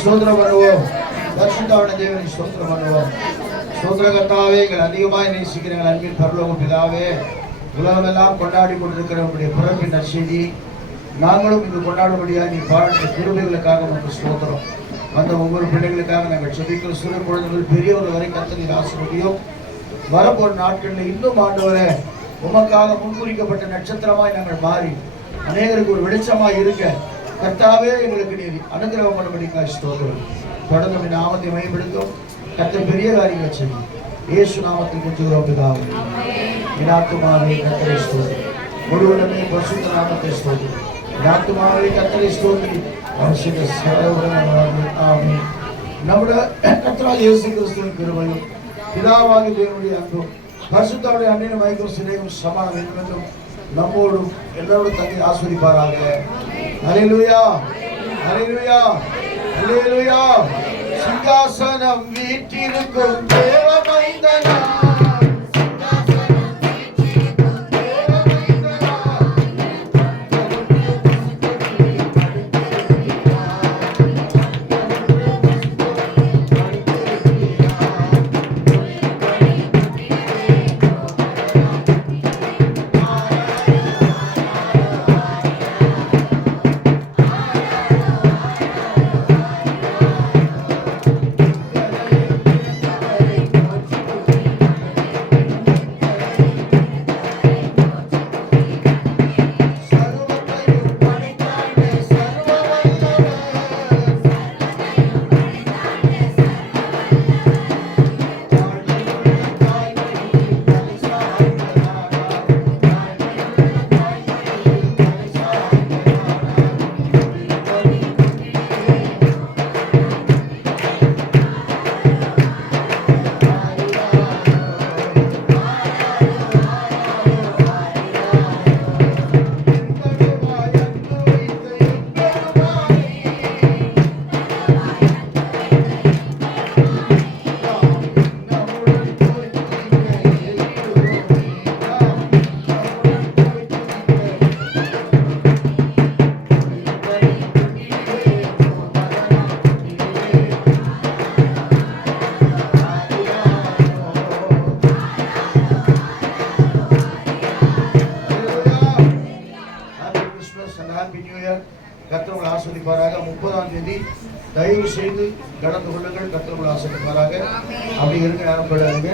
ஸ்தோத்திரம் பண்ணுவோம். பரிசுத்தமான தேவனை ஸ்தோத்திரம் பண்ணுவோம். ஸ்தோத்திரகர்த்தாவே, எங்கள் அதிகமாய் நேசிக்கிற எங்கள் அன்பின் பரலோக பிதாவே, உலகமெல்லாம் கொண்டாடி கொண்டிருக்கிற உங்களுடைய பிறப்பின் நற்செய்தி நாங்களும் இங்கு கொண்டாடும்படியாக நீ பாராட்டிய கிருபைகளுக்காக உங்களுக்கு ஸ்தோத்திரம். அந்த ஒவ்வொரு பிள்ளைகளுக்காக நாங்கள் செபிக்கிற சிறு குழந்தைகள் பெரியவர்கள் வரை கர்த்தர் ஆசீர்வதியும். வரப்போற நாட்களில் இன்னும் ஆண்டவரே உமக்காக முன்குறிக்கப்பட்ட நட்சத்திரமாய் நாங்கள் மாறி அநேகருக்கு ஒரு வெளிச்சமாய் இருக்க கர்த்தாவே எங்களுக்கு நீர் அனுகிரகம் பண்ணும்படிக்காக ஸ்தோத்திரம். தொடர்ந்து நாமத்தை மேம்படுத்தும். கர்த்தர் பெரிய காரியங்களை செய்யும். இயேசு நாமத்தில் கெஞ்சுகிறோம் பிதாவே. என் ஆத்துமாவே கர்த்தரை ஸ்தோத்திரி. முழுவதுமே பரிசுத்த நாமத்தை ஸ்தோத்திரி. என் ஆத்துமாவே கர்த்தரை ஸ்தோத்திரி. அவர் செய்த சகலவுடன் ஆமென். நம்முடைய கர்த்தராகிய இயேசு கிறிஸ்துவின் கிருபையும் பிதாவாகிய தேவனுடைய அன்பும் பரிசுத்தருடைய அன்பின் ஐக்கியம் சிநேகமும் சமாதானம் என்றும் நம்மோடும் எல்லாரோடும் தங்கி ஆஸ்வதிப்பாராக. அல்லேலூயா, அல்லேலூயா, அல்லேலூயா. சிங்காசனம் வீற்றிருக்கும் தேவ மைந்தனா, கர்த்தர் ஆசீர்வதிப்பாராக. 30ஆம் தேதி தயவு செய்து கலந்து கொள்ளுங்கள். கர்த்தர் ஆசீர்வதிப்பாராக. அப்படி இருக்க நேரம் போயிடாதீங்க.